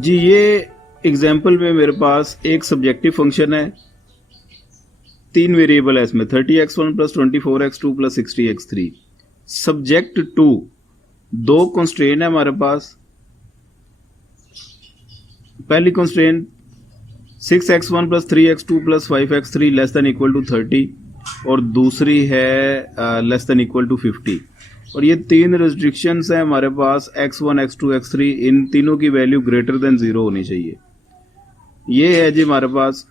जी ये एग्जाम्पल में मेरे पास एक सब्जेक्टिव फंक्शन है, 3 वेरिएबल है इसमें 30x1 plus 24x2 plus 60x3। Subject 2 दो कंस्ट्रेन है हमारे पास। पहली constraint 6x1 plus 3x2 plus 5x3 less than equal to 30 और दूसरी है लेस देन इक्वल टू 50। और ये तीन रेस्ट्रिक्शंस हैं हमारे पास x1 x2 x3, इन तीनों की वैल्यू ग्रेटर देन 0 होनी चाहिए। ये है जी हमारे पास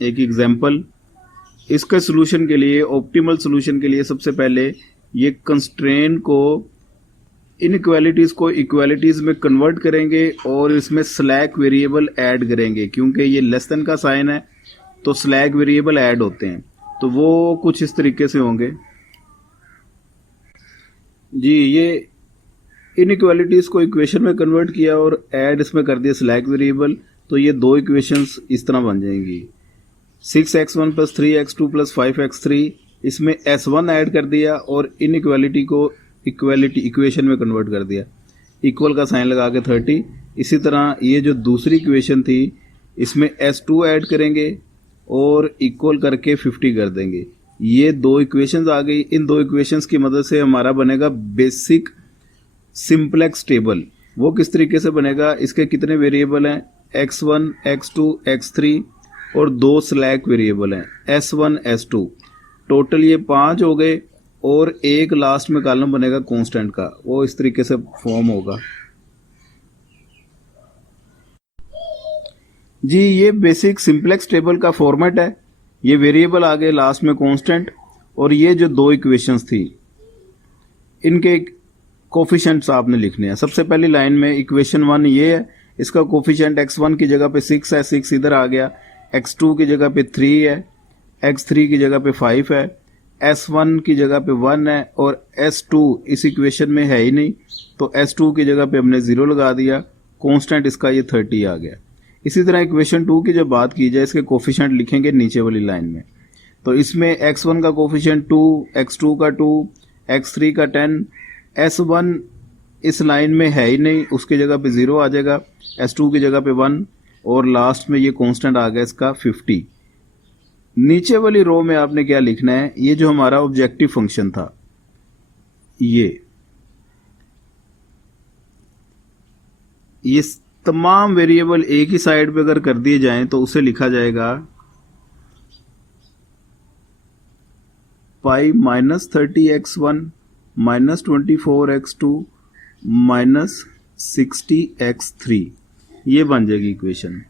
एक एग्जाम्पल। इसके सोल्यूशन के लिए, ऑप्टिमल सोल्यूशन के लिए, सबसे पहले ये कंस्ट्रेन को, इनइक्वालिटीज को इक्वालिटीज में कन्वर्ट करेंगे और इसमें स्लैक वेरिएबल ऐड करेंगे। क्योंकि ये लेस देन का साइन है तो स्लैक वेरिएबल ऐड होते हैं, तो वो कुछ इस तरीके से होंगे जी। ये इनइक्वालिटीज को इक्वेशन में कन्वर्ट किया और ऐड इसमें कर दिया स्लैक वेरिएबल, तो ये दो इक्वेशंस इस तरह बन जाएंगी। 6x1 plus 3x2 plus 5x3, इसमें s1 ऐड कर दिया और इनइक्वालिटी को इक्वालिटी इक्वेशन में कन्वर्ट कर दिया, इक्वल का साइन लगा के 30। इसी तरह ये जो दूसरी इक्वेशन थी इसमें s2 ऐड करेंगे और इक्वल करके 50 कर देंगे। ये दो इक्वेशंस आ गई। इन दो इक्वेशंस की मदद से हमारा बनेगा बेसिक सिंपलेक्स टेबल। वो किस तरीके से बनेगा, इसके कितने वेरिएबल हैं, x1 x2 x3 और दो स्लैक वेरिएबल हैं s1 s2, टोटल ये 5 हो गए और एक लास्ट में कॉलम बनेगा कांस्टेंट का, वो इस तरीके से फॉर्म होगा जी। ये बेसिक सिंपलेक्स टेबल का फॉर्मेट है। ये वेरिएबल आ गए लास्ट में कांस्टेंट, और ये जो दो इक्वेशंस थी इनके कोफिशिएंट्स आपने लिखने हैं। सबसे पहली लाइन में इक्वेशन 1 ये है, इसका कोफिशिएंट x1 की जगह पे 6 है, 6 इधर आ गया, x2 की जगह पे 3 है, x3 की जगह पे 5 है, s1 की जगह पे 1 है और s2 इस इक्वेशन में है ही नहीं, तो s2 की जगह पे हमने 0 लगा दिया। कांस्टेंट इसका ये 30 आ गया। इसी तरह इक्वेशन 2 की जब बात की जाए, इसके कोफिशिएंट लिखेंगे नीचे वाली लाइन में। तो इसमें x1 का कोफिशिएंट 2, x2 का 2, x3 का 10, s1 इस लाइन में है ही नहीं, उसकी जगह पे 0 आ जाएगा, s2 की जगह पे 1 और लास्ट में ये कांस्टेंट आ गया इसका 50। नीचे वाली रो में आपने क्या लिखना है, ये जो हमारा ऑब्जेक्टिव फंक्शन था, ये तमाम वेरिएबल एक ही साइड पे अगर कर दिए जाएं तो उसे लिखा जाएगा pi minus 30x1 minus 24x2 minus 60x3, ये बन जाएगी इक्वेशन।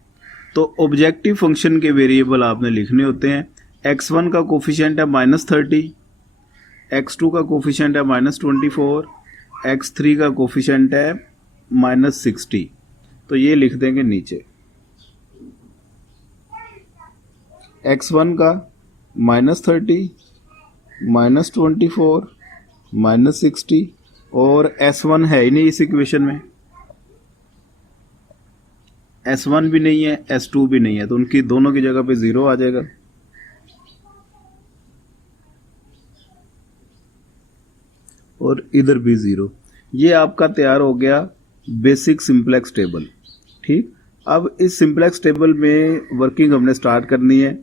तो ऑब्जेक्टिव फंक्शन के वेरिएबल आपने लिखने होते हैं। x1 का कोफिशिएंट है -30, x2 का कोफिशिएंट है -24, x3 का कोफिशिएंट है -60। तो ये लिख देंगे नीचे, x1 का -30, -24, -60 और s1 है ही नहीं इस इक्वेशन में, s1 भी नहीं है, s2 भी नहीं है, तो उनकी दोनों की जगह पे 0 आ जाएगा। और इधर भी 0। ये आपका तैयार हो गया बेसिक सिंपलेक्स टेबल। ठीक, अब इस सिंपलेक्स टेबल में वर्किंग हमने स्टार्ट करनी है।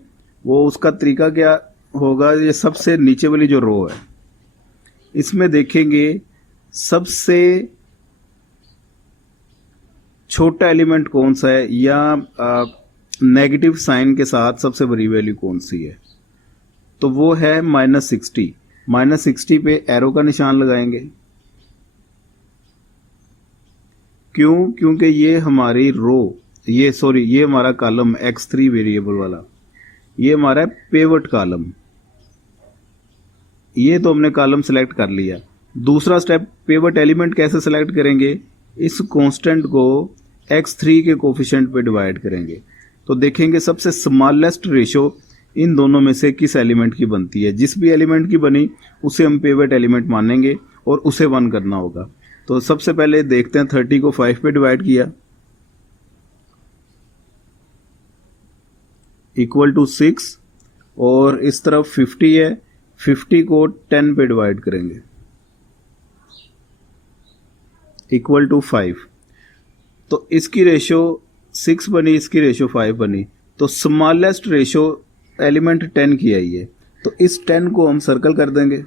वो उसका तरीका क्या होगा, ये सबसे नीचे वाली जो रो है इसमें देखेंगे सबसे छोटा एलिमेंट कौन सा है, या नेगेटिव साइन के साथ सबसे बड़ी वैल्यू कौन सी है, तो वो है -60। -60 पे एरो का निशान लगाएंगे। क्यों, क्योंकि ये हमारी रो, ये हमारा कॉलम x3 वेरिएबल वाला, ये हमारा है पिवट कॉलम। ये तो हमने कॉलम सेलेक्ट कर लिया। दूसरा स्टेप, पिवट एलिमेंट कैसे सेलेक्ट करेंगे, इस कांस्टेंट को x3 के कोफिशिएंट पे डिवाइड करेंगे। तो देखेंगे सबसे स्मॉलेस्ट रेशो इन दोनों में से किस एलिमेंट की बनती है। जिस भी एलिमेंट की बनी उसे हम पिवट एलिमेंट मानेंगे और उसे 1 करना होगा। तो सबसे पहले देखते हैं, 30 को 5 पे डिवाइड किया, इक्वल टू 6, और इस तरफ 50 है, 50 को 10 पे डिवाइड करेंगे, इक्वल टू 5। तो इसकी रेशो 6 बनी, इसकी रेशो 5 बनी, तो स्मॉलेस्ट रेशो एलिमेंट 10 की आई है, तो इस 10 को हम सर्कल कर देंगे।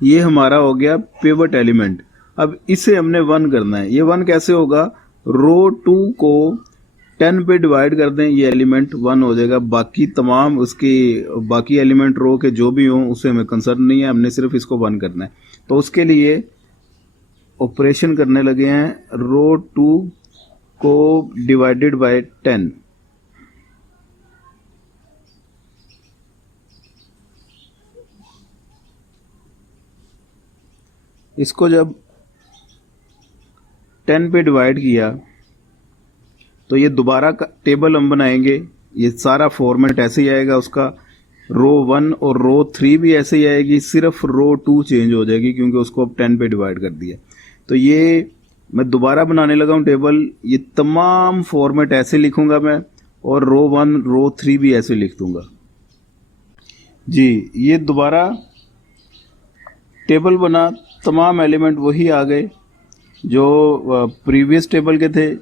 ये हमारा हो गया पिवट एलिमेंट। अब इसे हमने 1 करना है। ये 1 कैसे होगा, रो 2 को 10 पे डिवाइड कर दें, ये एलिमेंट 1 हो जाएगा। बाकी तमाम उसकी बाकी एलिमेंट रो के जो भी हों उससे हमें कंसर्न नहीं है, हमने सिर्फ इसको 1 करना है। तो उसके लिए ऑपरेशन करने लगे हैं, रो 2 को डिवाइडेड बाय 10। इसको जब 10 पे डिवाइड किया तो ये दोबारा का टेबल हम बनाएंगे। ये सारा फॉर्मेट ऐसे ही आएगा उसका, रो 1 और रो 3 भी ऐसे ही आएगी, सिर्फ रो 2 चेंज हो जाएगी क्योंकि उसको अब 10 पे डिवाइड कर दिया। तो ये मैं दोबारा बनाने लगा हूँ टेबल। ये तमाम फॉर्मेट ऐसे लिखूंगा मैं, और रो 1 रो 3 भी ऐसे लिख दूंगा जी। ये दोबारा टेबल बना, तमाम एलिमेंट वही आ गए जो प्रीवियस टेबल के थे,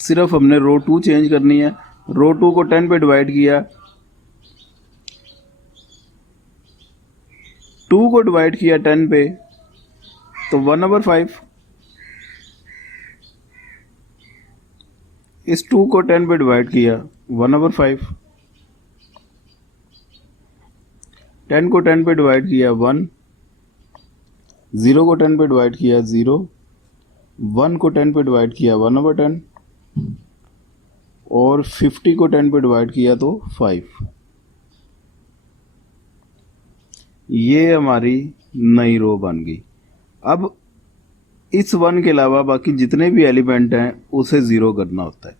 सिर्फ हमने रो 2 चेंज करनी है। रो 2 को 10 पे डिवाइड किया, 2 को डिवाइड किया 10 पे, तो 1/5। इस 2 को 10 पे डिवाइड किया, 1/5। 10 को 10 पे डिवाइड किया 1, 0 को 10 पे डिवाइड किया 0, 1 को 10 पे डिवाइड किया 1/10, और 50 को 10 पे डिवाइड किया तो 5। ये हमारी नई रो बन गई। अब इस 1 के अलावा बाकी जितने भी एलिमेंट हैं उसे 0 करना होता है।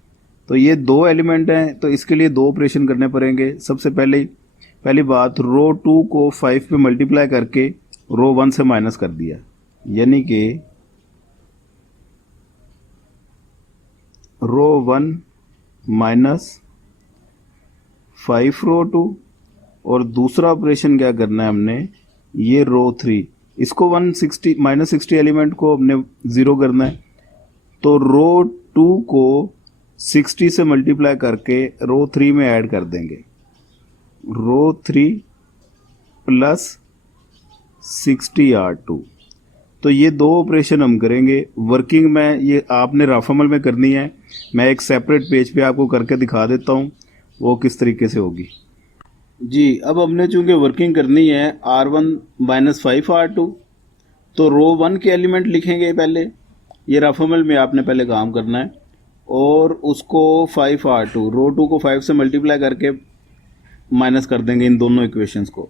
तो ये 2 एलिमेंट हैं, तो इसके लिए 2 ऑपरेशन करने पड़ेंगे। सबसे पहली बात, रो 2 को 5 पे मल्टीप्लाई करके रो 1 से माइनस कर दिया, यानी कि रो 1 माइनस 5 रो 2, और दूसरा ऑपरेशन क्या करना है हमने, ये रो 3, इसको 160 -60 एलिमेंट को हमने 0 करना है। तो रो 2 को 60 से मल्टीप्लाई करके रो 3 में ऐड कर देंगे, रो 3 प्लस 60 R2। तो ये 2 ऑपरेशन हम करेंगे। वर्किंग में ये आपने रफ अमल में करनी है, मैं एक सेपरेट पेज पे आपको करके दिखा देता हूँ वो किस तरीके से होगी जी। अब हमने चूंकि वर्किंग करनी है R1 - 5 R2, तो रो 1 के एलिमेंट लिखेंगे पहले, ये रफ अमल में आपने पहले काम करना है, और उसको 5 R2, रो 2 को 5 से मल्टीप्लाई करके माइनस कर देंगे इन दोनों इक्वेशंस को।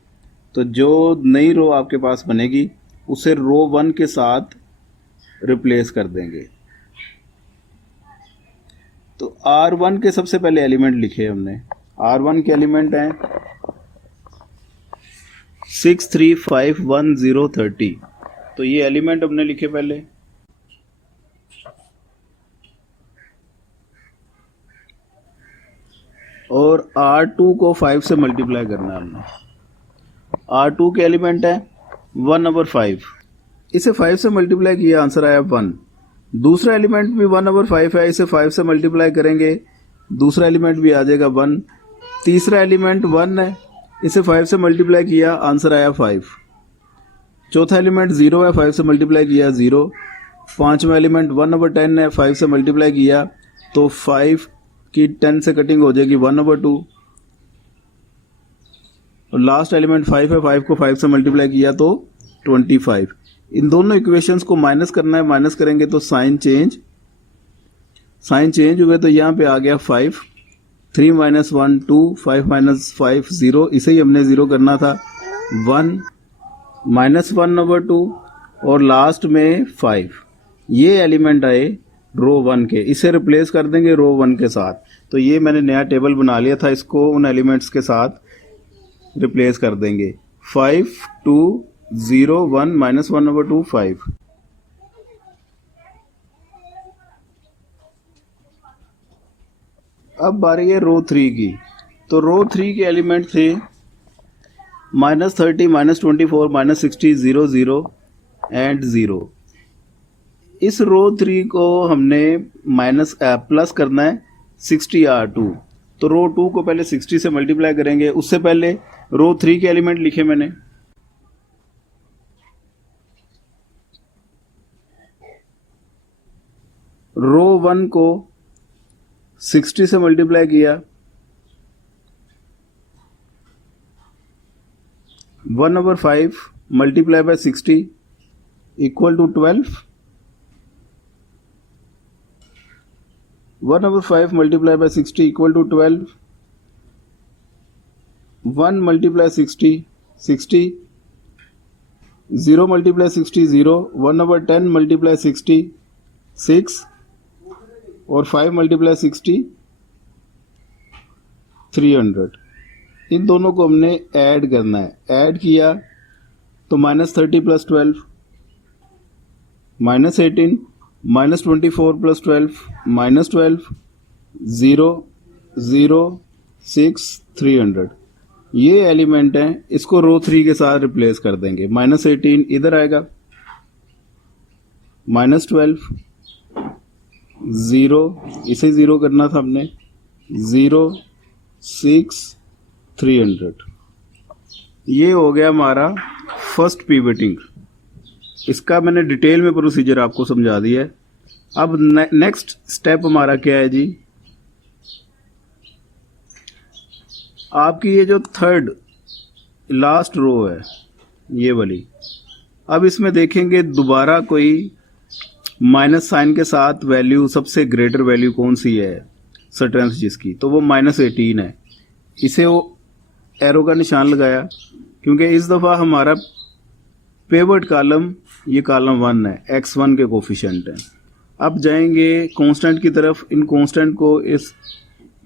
तो जो नई रो आपके पास बनेगी उसे रो 1 के साथ रिप्लेस कर देंगे। तो R1 के सबसे पहले एलिमेंट लिखे हमने। R1 के एलिमेंट हैं 6 3 5 1 0 30। तो ये एलिमेंट हमने लिखे पहले। और R2 को 5 से मल्टीप्लाई करना है हमने। R2 के एलिमेंट है 1/5, इसे 5 से मल्टीप्लाई किया, आंसर आया 1। दूसरा एलिमेंट भी 1/5 है, इसे 5 से मल्टीप्लाई करेंगे, दूसरा एलिमेंट भी आ जाएगा 1। तीसरा एलिमेंट 1 है, इसे 5 से मल्टीप्लाई किया, आंसर आया 5। चौथा एलिमेंट 0 है, 5 से मल्टीप्लाई किया 0। पांचवा एलिमेंट 1/10 है, 5 से मल्टीप्लाई किया तो 5 की 10 से कटिंग हो जाएगी 1/2। और लास्ट एलिमेंट 5 है, 5 को 5 से मल्टीप्लाई किया तो 25। इन दोनों इक्वेशंस को माइनस करना है, माइनस करेंगे तो साइन चेंज हुए, तो यहाँ पे आ गया 5। 3 - 1 2, 5 - 5 0, इसे ही हमने 0 करना था। 1 -1/2 और लास्ट में 5। ये एलिमेंट आए रो 1 के, इसे रिप्लेस कर देंगे रो 1 के साथ। तो ये मैंने नया टेबल बना लिया था, इसको उन एलिमेंट्स के साथ रिप्लेस कर देंगे। 5 2 0 1 -1/2 5। अब बारी है रो 3 की। तो रो 3 के एलिमेंट थे -30 -24 -60 0 0 एंड 0। इस रो 3 को हमने प्लस करना है 60R2। तो रो 2 को पहले 60 से मल्टीप्लाई करेंगे। उससे पहले रो 3 के एलिमेंट लिखे मैंने। रो 1 को 60 से मल्टीप्लाई किया, 1/5 multiply by 60 equal to 12। 1/5 multiply by 60 equal to 12। 1 multiply 60 60, 0 multiply 60 0, 1/10 multiply 60 6, और 5 मल्टीप्लाई 60 300। इन दोनों को हमने ऐड करना है। ऐड किया तो -30 + 12 -18, -24 + 12 -12, 0 0 6 300। ये एलिमेंट है, इसको रो 3 के साथ रिप्लेस कर देंगे। -18 इधर आएगा, -12 0, इसे 0 करना था हमने, 0 6 300। ये हो गया हमारा फर्स्ट पिवटिंग। इसका मैंने डिटेल में प्रोसीजर आपको समझा दिया है। अब नेक्स्ट स्टेप हमारा क्या है जी, आपकी ये जो थर्ड लास्ट रो है ये वाली, अब इसमें देखेंगे दोबारा कोई माइनस साइन के साथ वैल्यू, सबसे ग्रेटर वैल्यू कौन सी है स्ट्रेंथ जिसकी, तो वो -18 है। इसे वो एरो का निशान लगाया, क्योंकि इस दफ़ा हमारा पेवट कॉलम ये कॉलम 1 है, x1 के कोफिशिएंट हैं। अब जाएंगे कांस्टेंट की तरफ। इन कांस्टेंट को इस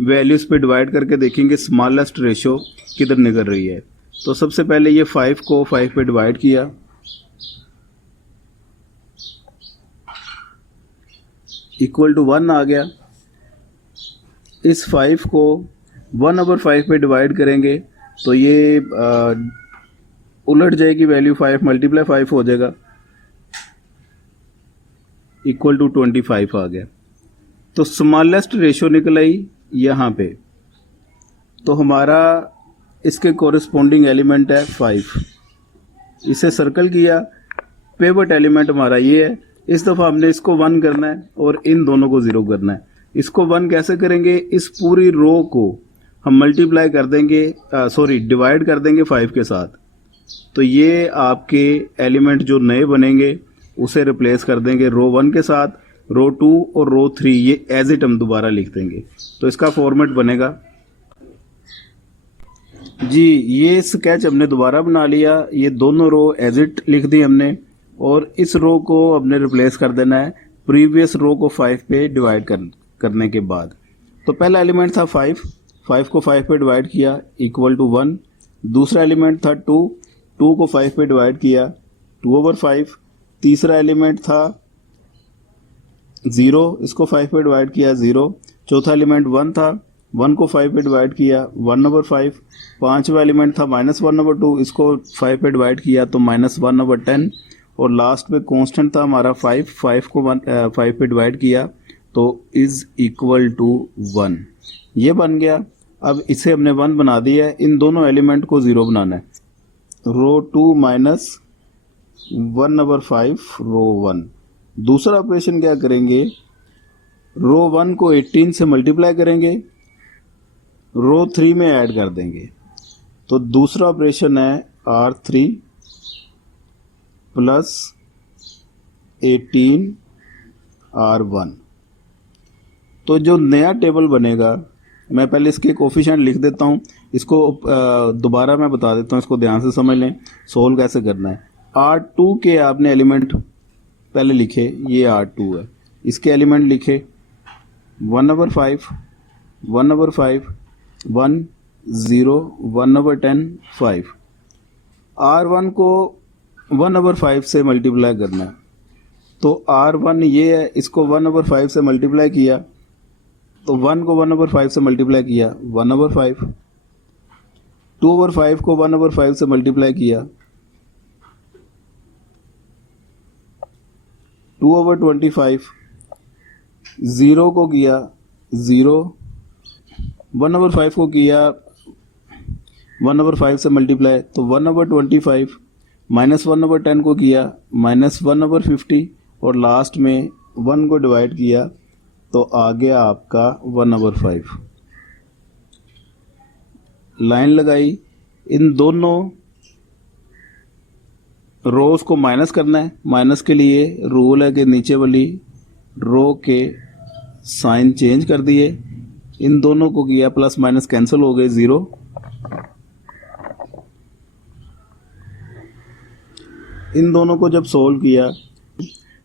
वैल्यूज पे डिवाइड करके देखेंगे स्मॉलेस्ट रेशो किधर निकल रही है। तो सबसे पहले ये 5 को 5 पे डिवाइड किया, इक्वल टू 1 आ गया। इस 5 को 1/5 पे डिवाइड करेंगे तो ये उलट जाएगी वैल्यू, 5 मल्टीप्लाई 5 हो जाएगा, इक्वल टू 25 आ गया। तो स्मॉलेस्ट रेशो निकल आई यहाँ पे। तो हमारा इसके कोरिस्पोंडिंग एलिमेंट है 5। इसे सर्कल किया, पेवट एलिमेंट हमारा ये है। इस दफ़ा हमने इसको 1 करना है और इन दोनों को 0 करना है। इसको 1 कैसे करेंगे, इस पूरी रो को हम मल्टीप्लाई कर देंगे, डिवाइड कर देंगे 5 के साथ। तो ये आपके एलिमेंट जो नए बनेंगे उसे रिप्लेस कर देंगे रो 1 के साथ। रो 2 और रो 3 ये एज इट हम दोबारा लिख देंगे। तो इसका फॉर्मेट बनेगा जी, ये स्केच हमने दोबारा बना लिया। ये दोनों रो एज इट लिख दी हमने, और इस रो को हमने रिप्लेस कर देना है प्रीवियस रो को 5 पे डिवाइड करने के बाद। तो पहला एलिमेंट था 5, 5 को 5 पे डिवाइड किया, इक्वल टू 1। दूसरा एलिमेंट था 2, 2 को 5 पे डिवाइड किया, 2/5। तीसरा एलिमेंट था 0, इसको 5 पे डिवाइड किया, 0। चौथा एलिमेंट 1 था, 1 को 5 पे डिवाइड किया, 1/5। पांचवा एलिमेंट था -1/2, इसको 5 पे डिवाइड किया तो -1/10। और लास्ट पे कांस्टेंट था हमारा 5, 5 को 5 पे डिवाइड किया तो इज इक्वल टू 1। ये बन गया। अब इसे हमने 1 बना दिया है। इन दोनों एलिमेंट को 0 बनाना है। रो 2 -1/5 रो 1। दूसरा ऑपरेशन क्या करेंगे, रो 1 को 18 से मल्टीप्लाई करेंगे, रो 3 में ऐड कर देंगे। तो दूसरा ऑपरेशन है R3 प्लस 18 R1। तो जो नया टेबल बनेगा, मैं पहले इसके कोफिशिएंट लिख देता हूँ, इसको दोबारा मैं बता देता हूँ, इसको ध्यान से समझ लें सोल्व कैसे करना है। R2 के आपने एलिमेंट पहले लिखे, ये R2 है, इसके एलिमेंट लिखे 1/5 1/5 1 0 1/10 5। R1 को 1/5 से मल्टीप्लाई करना है। तो R1 ये है, इसको 1/5 से मल्टीप्लाई किया तो 1 को 1/5 से मल्टीप्लाई किया 1/5। 2/5 को 1/5 से मल्टीप्लाई किया 2/25, 0 को किया 0, 1/5 को किया 1/5 से मल्टीप्लाई तो 1/25, -1/10 को किया -1/50 और लास्ट में 1 को डिवाइड किया तो आ गया आपका 1/5। लाइन लगाई, इन दोनों रोज को माइनस करना है। माइनस के लिए रूल है कि नीचे वाली रो के साइन चेंज कर दिए, इन दोनों को किया प्लस माइनस कैंसिल हो गए 0। इन दोनों को जब सोल्व किया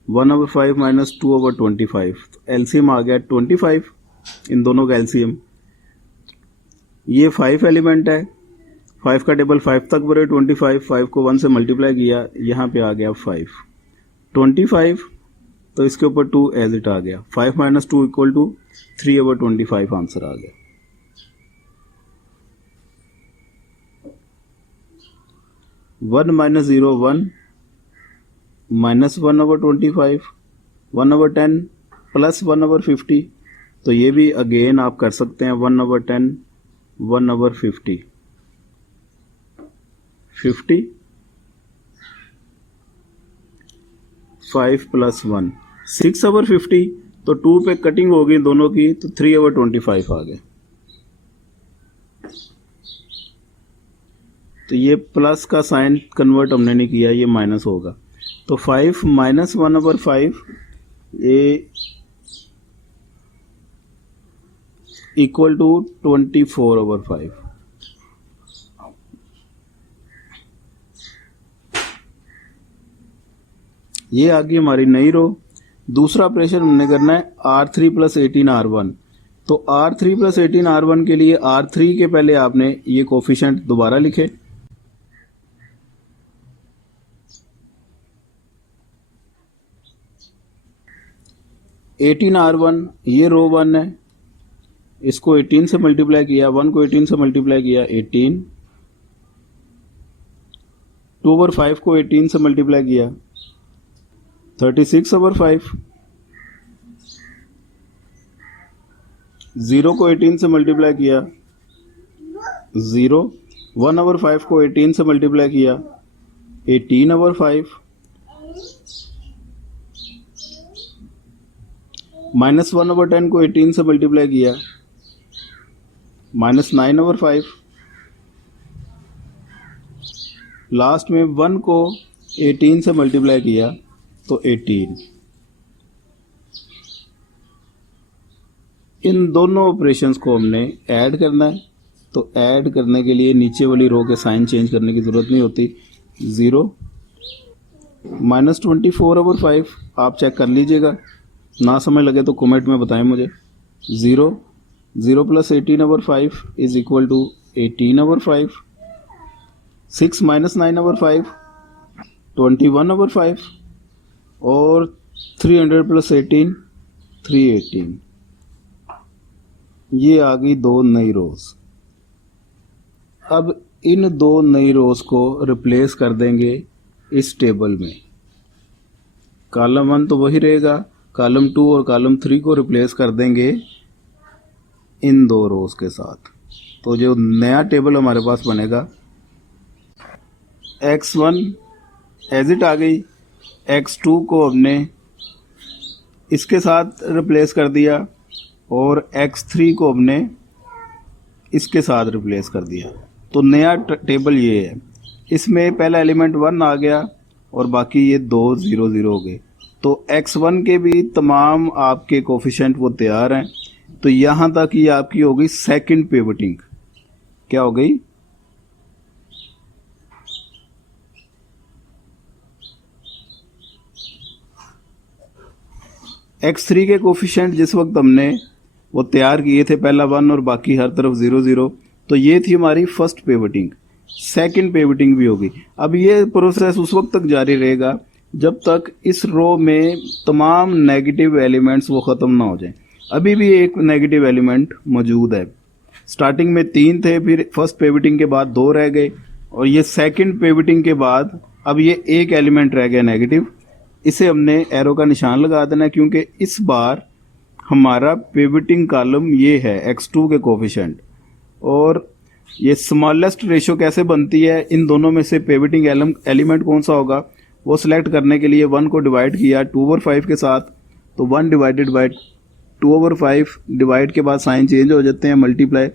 1/5 - 2/25 तो एलसीएम आ गया 25, इन दोनों का एलसीएम। ये 5 एलिमेंट है, 5 का टेबल 5 तक भरे, 25, 5 को 1 से मल्टीप्लाई किया, यहाँ पे आ गया 5, 25 तो इसके ऊपर 2 एज इट आ गया, 5 - 2 = 3/25 आंसर आ गया। वन माइनस 0 1 -1/25, 1/10 प्लस 1/50 तो ये भी अगेन आप कर सकते हैं 1/10, 1/50, 50, 5 + 1 6/50 तो 2 पे कटिंग हो गई दोनों की तो 3/25 आ गए। तो ये प्लस का साइन कन्वर्ट हमने नहीं किया, ये माइनस होगा तो 5 - 1/5 ये इक्वल टू 24/5। ये आ गई हमारी नई रो। दूसरा ऑपरेशन हमने करना है R3 + 18R1। तो R3 + 18R1 के लिए R3 के पहले आपने ये कोफिशिएंट दोबारा लिखे, R1 ये रो 1 है, इसको 18 से मल्टीप्लाई किया, 1 को 18 से मल्टीप्लाई किया 18, 2/5 को 18 से मल्टीप्लाई किया 36/5, 0 को 18 से मल्टीप्लाई किया 0, 1/5 को 18 से मल्टीप्लाई किया 18/5, -1/10 को 18 से मल्टीप्लाई किया -9/5, लास्ट में 1 को 18 से मल्टीप्लाई किया तो 18। इन दोनों ऑपरेशंस को हमने ऐड करना है तो ऐड करने के लिए नीचे वाली रो के साइन चेंज करने की ज़रूरत नहीं होती। 0 -24/5 आप चेक कर लीजिएगा, ना समझ लगे तो कमेंट में बताएं मुझे। 0 + 18/5 = 18/5, 6 - 9/5 21/5 और 300 + 18 318। ये आ गई दो नई रोज। अब इन दो नई रोज को रिप्लेस कर देंगे इस टेबल में। कॉलम 1 तो वही रहेगा, कॉलम 2 और कॉलम 3 को रिप्लेस कर देंगे इन दो रोज के साथ। तो जो नया टेबल हमारे पास बनेगा, x1 एज इट आ गई, x2 को हमने इसके साथ रिप्लेस कर दिया और x3 को हमने इसके साथ रिप्लेस कर दिया। तो नया टेबल ये है, इसमें पहला एलिमेंट 1 आ गया और बाकी ये 2 0 0 हो गए। तो x1 के भी तमाम आपके कोफिशिएंट वो तैयार हैं। तो यहाँ तक ये आपकी हो गई सेकंड पिवटिंग। क्या हो गई? x3 के कोफिशिएंट जिस वक्त हमने वो तैयार किए थे, पहला 1 और बाकी हर तरफ 0 0, तो ये थी हमारी फर्स्ट पिवटिंग। सेकंड पिवटिंग भी होगी। अब ये प्रोसेस उस वक्त तक जारी रहेगा जब तक इस रो में तमाम नेगेटिव एलिमेंट्स वो ख़त्म ना हो जाएं। अभी भी एक नेगेटिव एलिमेंट मौजूद है। स्टार्टिंग में 3 थे, फिर फर्स्ट पिवटिंग के बाद 2 रह गए और ये सेकंड पिवटिंग के बाद अब ये एक एलिमेंट रह गया नेगेटिव। इसे हमने एरो का निशान लगा देना है, क्योंकि इस बार हमारा पिवटिंग कॉलम ये है x2 के कोफिशिएंट। और ये स्मॉलेस्ट रेशो कैसे बनती है, इन दोनों में से पिवटिंग एलिमेंट कौन सा होगा वो सिलेक्ट करने के लिए 1 को डिवाइड किया 2/5 के साथ, तो 1 डिवाइडेड बाय 2/5, डिवाइड के बाद साइन चेंज हो जाते हैं, मल्टीप्लाई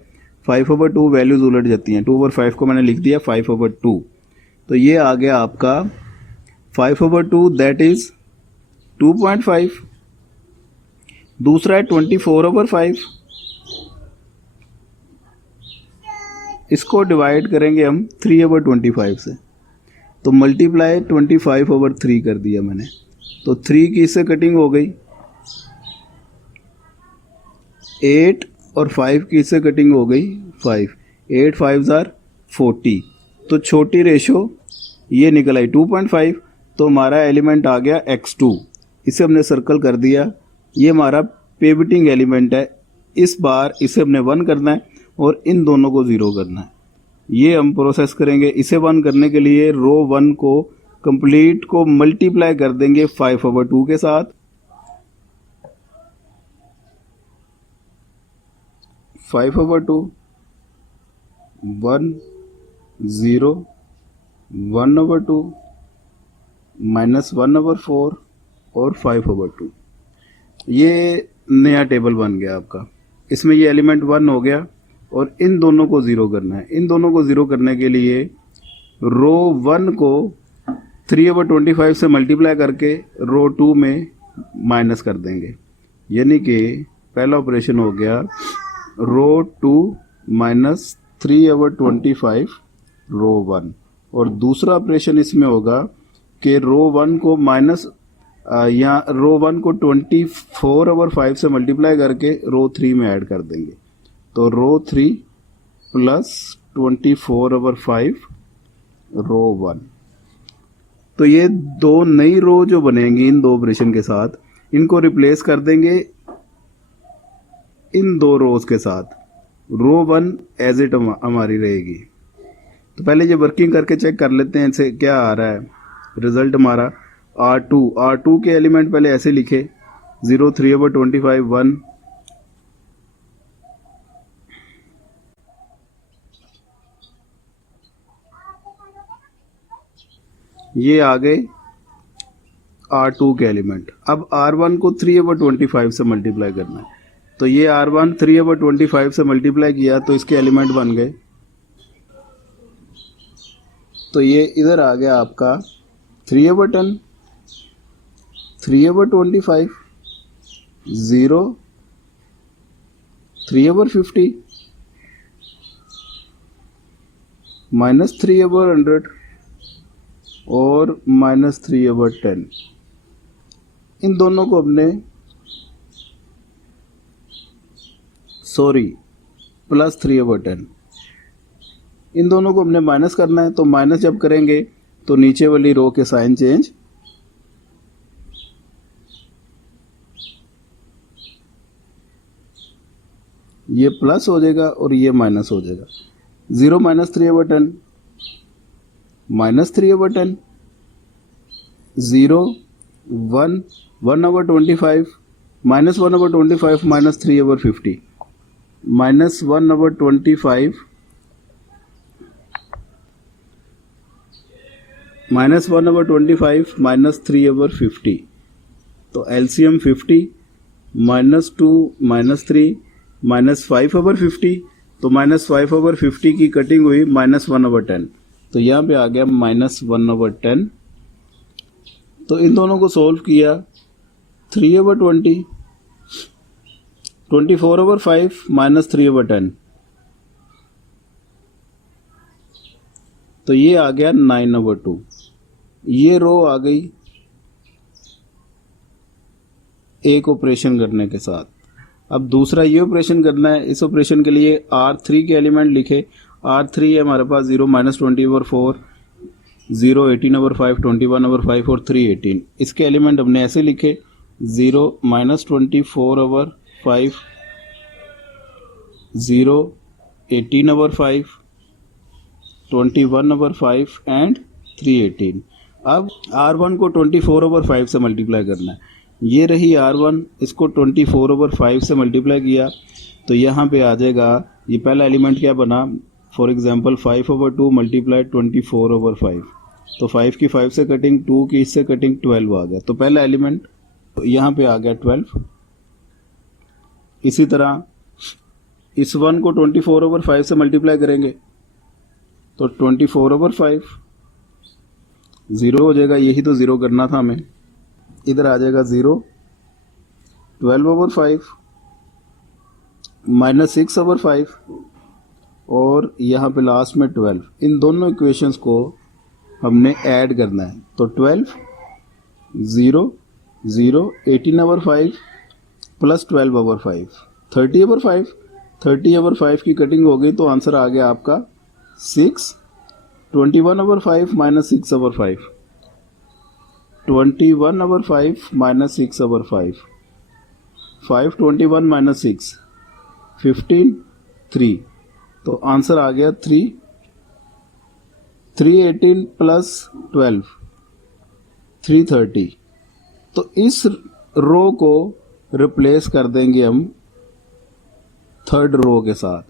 5/2, वैल्यूज उलट जाती हैं। 2/5 को मैंने लिख दिया 5/2, तो ये आ गया आपका 5/2, दैट इज 2.5। दूसरा है 24/5, इसको डिवाइड करेंगे हम 3/25 से, तो मल्टीप्लाई 25/3 कर दिया मैंने, तो 3 की इससे कटिंग हो गई, 8 और 5 की इससे कटिंग हो गई 5, 8 5 आर 40, तो छोटी रेशो ये निकल आई 2.5, तो हमारा एलिमेंट आ गया x2, इसे हमने सर्कल कर दिया, ये हमारा पिवटिंग एलिमेंट है। इस बार इसे हमने 1 करना है और इन दोनों को 0 करना है, ये हम प्रोसेस करेंगे। इसे 1 करने के लिए रो 1 को कंप्लीट को मल्टीप्लाई कर देंगे 5/2 के साथ, 5/2, 1 0, 1/2, -1/4 और 5/2। ये नया टेबल बन गया आपका। इसमें ये एलिमेंट 1 हो गया और इन दोनों को 0 करना है। इन दोनों को 0 करने के लिए रो 1 को 3/25 से मल्टीप्लाई करके रो 2 में माइनस कर देंगे, यानी कि पहला ऑपरेशन हो गया रो 2 माइनस 3/25 रो 1, और दूसरा ऑपरेशन इसमें होगा कि रो 1 को माइनस या रो 1 को 24/5 से मल्टीप्लाई करके रो 3 में ऐड कर देंगे, तो रो 3 प्लस 24/5 रो 1। तो ये दो नई रो जो बनेंगी इन दो ऑपरेशन के साथ, इनको रिप्लेस कर देंगे इन दो रोज के साथ। रो 1 एज इट हमारी रहेगी। तो पहले ये वर्किंग करके चेक कर लेते हैं इनसे क्या आ रहा है रिजल्ट हमारा। R2 के एलिमेंट पहले ऐसे लिखे 0, 3/25 1, ये आ गए R2 के एलिमेंट। अब R1 को 3/25 से मल्टीप्लाई करना है, तो ये R1 3/25 से मल्टीप्लाई किया तो इसके एलिमेंट बन गए, तो ये इधर आ गया आपका 3/10, 3/25, 0, 3/50, -3/100 और -3/10। इन दोनों को हमने +3/10, इन दोनों को हमने माइनस करना है। तो माइनस जब करेंगे तो नीचे वाली रो के साइन चेंज, ये प्लस हो जाएगा और ये माइनस हो जाएगा। 0 -3/10, -3/10, 0, 1, 1/25, -1/25, -3/50, -1/25, -1/25, -3/50। तो एलसीएम 50, -2, -3, -5/50, तो -5/50 की कटिंग हुई -1/10, तो यहाँ पे आ गया -1/10। तो इन दोनों को सोल्व किया 3/20, 24/5 -3/10, तो ये आ गया 9/2। ये रो आ गई एक ऑपरेशन करने के साथ। अब दूसरा ये ऑपरेशन करना है। इस ऑपरेशन के लिए R3 के एलिमेंट लिखे। R3 है हमारे पास 0, -20/4, 0, 18/5, 21/5 और 3/18। इसके एलिमेंट हमने ऐसे लिखे 0, -24/5, 0, 18/5, 21/5 एंड 3/18। अब R1 को 24/5 से मल्टीप्लाई करना है। ये रही R1, इसको 24/5 से मल्टीप्लाई किया तो यहाँ पे आ जाएगा, ये पहला एलिमेंट क्या बना, फॉर एग्जांपल 5/2 मल्टीप्लाई 24/5, तो 5 की 5 से कटिंग, 2 की इससे कटिंग, 12 आ गया। तो पहला एलिमेंट यहाँ पे आ गया 12। इसी तरह इस 1 को 24/5 से मल्टीप्लाई करेंगे तो 24/5 0 हो जाएगा, यही तो 0 करना था हमें। इधर आ जाएगा 0, 12/5 माइनस 6/5 और यहाँ पे लास्ट में 12। इन दोनों इक्वेशंस को हमने ऐड करना है। तो 12 0 0 18/5 प्लस 12/5 30/5, 30/5 की कटिंग हो गई तो आंसर आ गया आपका 6। 21/5 माइनस 6/5, 21/5 माइनस 6/5, 5 21 माइनस 6 15 3, तो आंसर आ गया 3। 318 प्लस 12 330। तो इस रो को रिप्लेस कर देंगे हम थर्ड रो के साथ।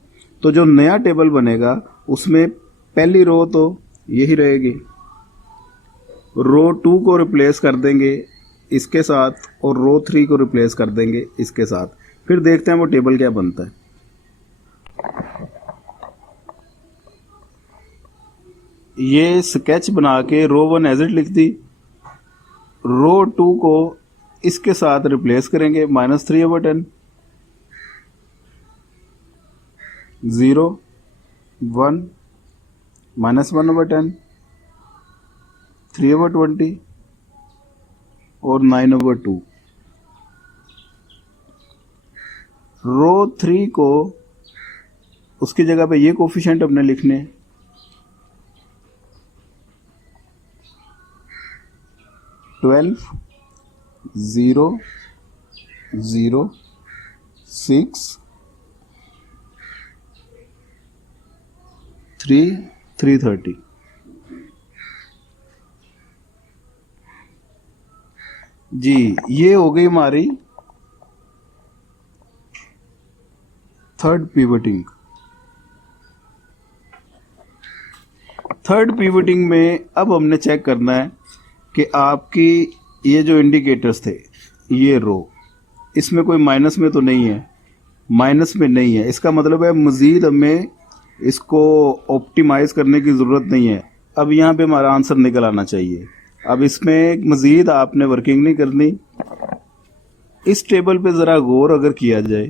तो जो नया टेबल बनेगा उसमें पहली रो तो यही रहेगी, रो 2 को रिप्लेस कर देंगे इसके साथ और रो 3 को रिप्लेस कर देंगे इसके साथ। फिर देखते हैं वो टेबल क्या बनता है। ये स्केच बना के रो 1 एज इट लिख दी, रो 2 को इसके साथ रिप्लेस करेंगे, -3/10 0 1 -1/10 3/20 और 9/2। रो 3 को उसकी जगह पे ये कोफिशिएंट अपने लिखने हैं, 12 0 0 6 3 330। जी ये हो गई हमारी थर्ड पिवटिंग। थर्ड पिवटिंग में अब हमने चेक करना है कि आपकी ये जो इंडिकेटर्स थे, ये रो इसमें कोई माइनस में तो नहीं है, माइनस में नहीं है, इसका मतलब है मज़ीद हमें इसको ऑप्टिमाइज़ करने की ज़रूरत नहीं है। अब यहाँ पे हमारा आंसर निकल आना चाहिए। अब इसमें मज़ीद आपने वर्किंग नहीं करनी। इस टेबल पे ज़रा गौर अगर किया जाए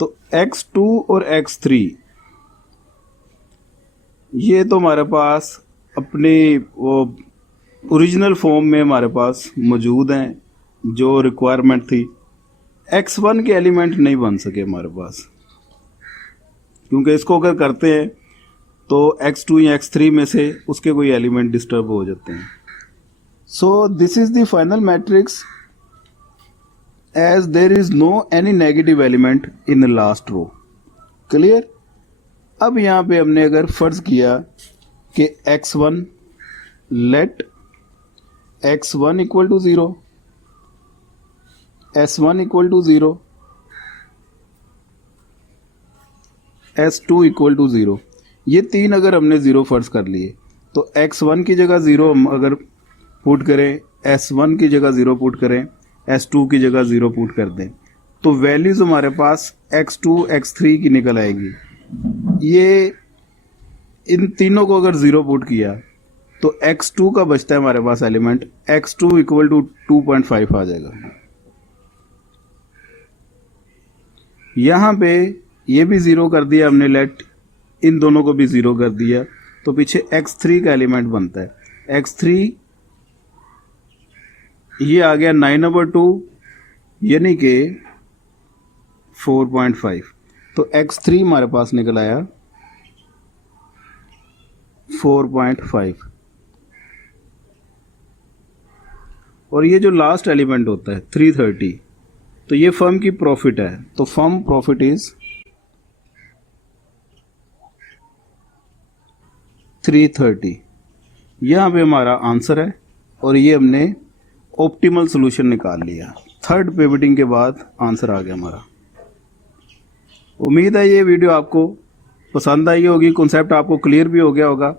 तो x2 और x3 ये तो हमारे पास अपनी वो ओरिजिनल फॉर्म में हमारे पास मौजूद हैं, जो रिक्वायरमेंट थी। x1 के एलिमेंट नहीं बन सके हमारे पास, क्योंकि इसको अगर करते हैं तो x2 या x3 में से उसके कोई एलिमेंट डिस्टर्ब हो जाते हैं। So this is the final matrix as there is no any negative element in the last row. Clear. अब यहाँ पे हमने अगर फर्ज किया कि x1 let x1 equal to 0, s1 equal to 0, s2 equal to 0, ये तीन अगर हमने 0 फर्ज कर लिए तो x1 की जगह 0 हम अगर पुट करें, s1 की जगह 0 पुट करें, s2 की जगह 0 पुट कर दें तो वैल्यूज हमारे पास x2 x3 की निकल आएगी। ये इन तीनों को अगर 0 पुट किया तो x2 का बचता है हमारे पास एलिमेंट, x2 इक्वल टू 2.5 आ जाएगा। यहाँ पे ये भी 0 कर दिया हमने, लेट इन दोनों को भी 0 कर दिया तो पीछे x3 का एलिमेंट बनता है। x3 ये आ गया 9/2 यानी कि 4.5, तो x3 हमारे पास निकल आया 4.5। और ये जो लास्ट एलिमेंट होता है 330, तो ये फर्म की प्रॉफिट है, तो फर्म प्रॉफिट इज 330। यहाँ पे हमारा आंसर है और ये हमने ऑप्टिमल सॉल्यूशन निकाल लिया। थर्ड पिवटिंग के बाद आंसर आ गया हमारा। उम्मीद है ये वीडियो आपको पसंद आई होगी, कॉन्सेप्ट आपको क्लियर भी हो गया होगा।